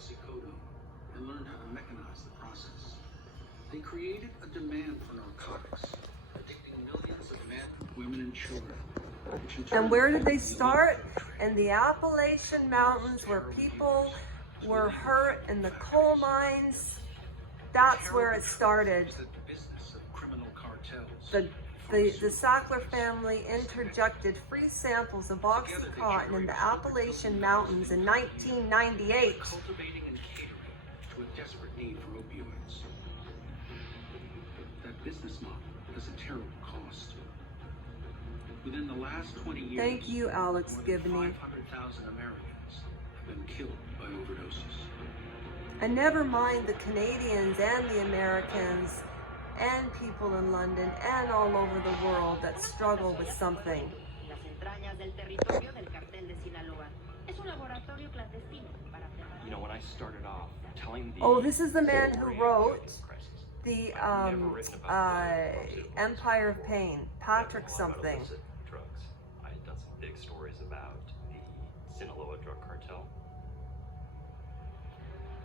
oxycodone and learned how to mechanize the process. They created a demand for narcotics, addicting millions of men, women, and children. And where did they start? In the Appalachian Mountains, where people were hurt in the coal mines. That's where it started. The Sackler family interjected free samples of Oxycontin in the Appalachian Mountains in 1998. Cultivating and catering to a desperate need for opioids. That business model has a terrible cost. Within the last 20 years, Thank you, Alex Gibney. 500,000 Americans have been killed by overdoses. And never mind the Canadians and the Americans and people in London and all over the world that struggle with something. You know, when I started off telling the... Oh, this is the man who wrote the Empire of Pain, Patrick something. Drugs. I had done some big stories about the Sinaloa drug cartel.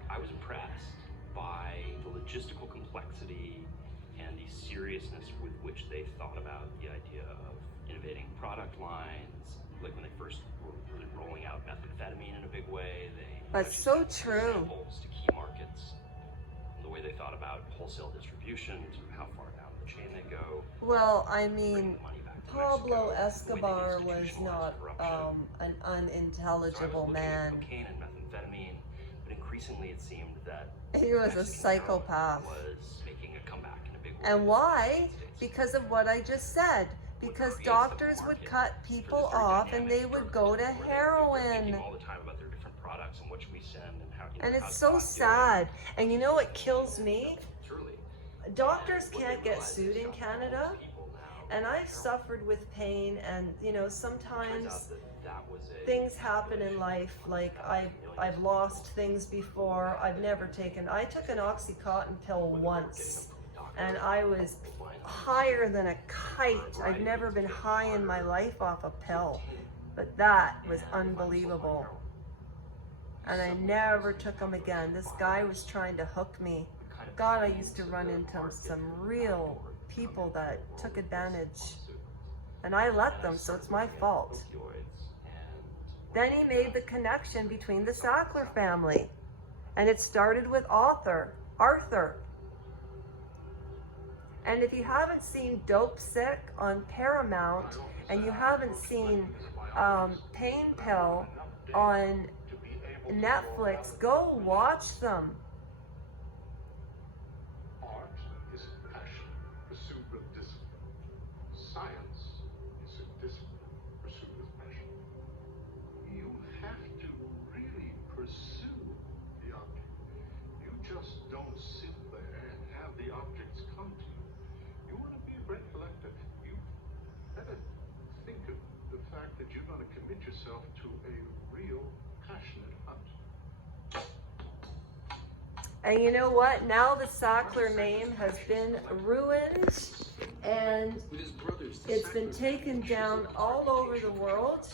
I was impressed by the logistical complexity and the seriousness with which they thought about the idea of innovating product lines. Like when they first were really rolling out methamphetamine in a big way, they That's so true. samples to key markets. The way they thought about wholesale distribution, sort of how far down the chain they go. Well, I mean, Pablo Escobar was not an unintelligible man. Cocaine and methamphetamine, but increasingly it seemed that He was a psychopath. was making a comeback in a big way. And why? Because of what I just said. Because doctors would cut people off and they would go to heroin. All the time about their different products and what should we send and how. And it's so sad. And you know what kills me? Truly. Doctors can't get sued in Canada. And I've suffered with pain, and you know, sometimes things happen in life. Like I've lost things before. I took an Oxycontin pill once, and I was higher than a kite. I've never been high in my life off a pill, but that was unbelievable. And I never took them again. This guy was trying to hook me. God, I used to run into some real people that took advantage, and I let them, so it's my fault. Then he made the connection between the Sackler family, and it started with Arthur. And if you haven't seen Dope Sick on Paramount, and you haven't seen Pain Pill on Netflix, go watch them. Art is passion, pursuit with discipline. Science is a discipline, pursuit with passion. You have to really pursue the object. You just don't sit there and have the objects come to you. You want to be a great collector. You better think of the fact that you're going to commit yourself to a real passionate hunt. And you know what? Now the Sackler name has been ruined, and it's been taken down all over the world.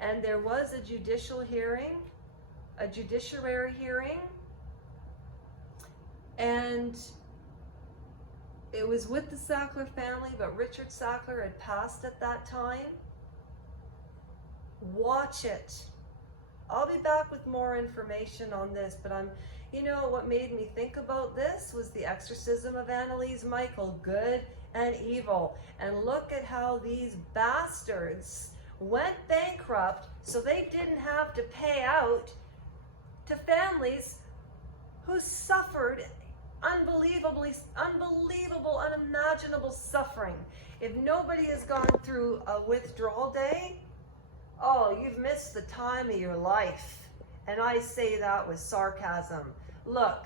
And there was a judiciary hearing, and it was with the Sackler family, but Richard Sackler had passed at that time. Watch it. I'll be back with more information on this, but you know what made me think about this was the exorcism of Annalise Michael, good and evil. And look at how these bastards went bankrupt so they didn't have to pay out to families who suffered unbelievable, unimaginable suffering. If nobody has gone through a withdrawal day, oh, you've missed the time of your life. And I say that with sarcasm. Look,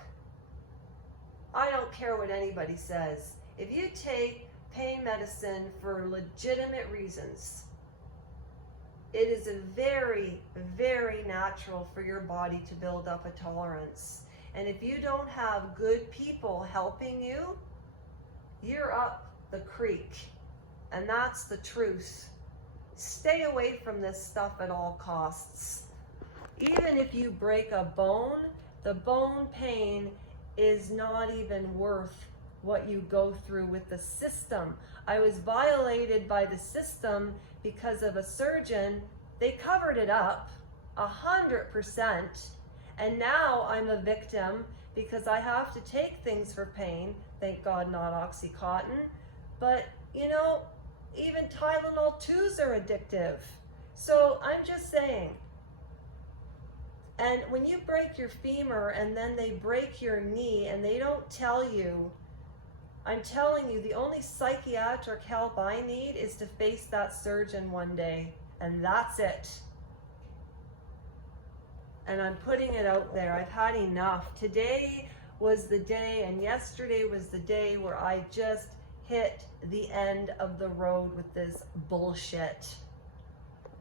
I don't care what anybody says. If you take pain medicine for legitimate reasons, it is a very, very natural for your body to build up a tolerance. And if you don't have good people helping you, you're up the creek. And that's the truth. Stay away from this stuff at all costs. Even if you break a bone, the bone pain is not even worth what you go through with the system. I was violated by the system because of a surgeon. They covered it up 100%, and now I'm a victim because I have to take things for pain. Thank God, not Oxycontin. But you know, even Tylenol 2s are addictive. So I'm just saying. And when you break your femur and then they break your knee and they don't tell you, I'm telling you, the only psychiatric help I need is to face that surgeon one day. And that's it. And I'm putting it out there. I've had enough. Today was the day, and yesterday was the day where I just hit the end of the road with this bullshit.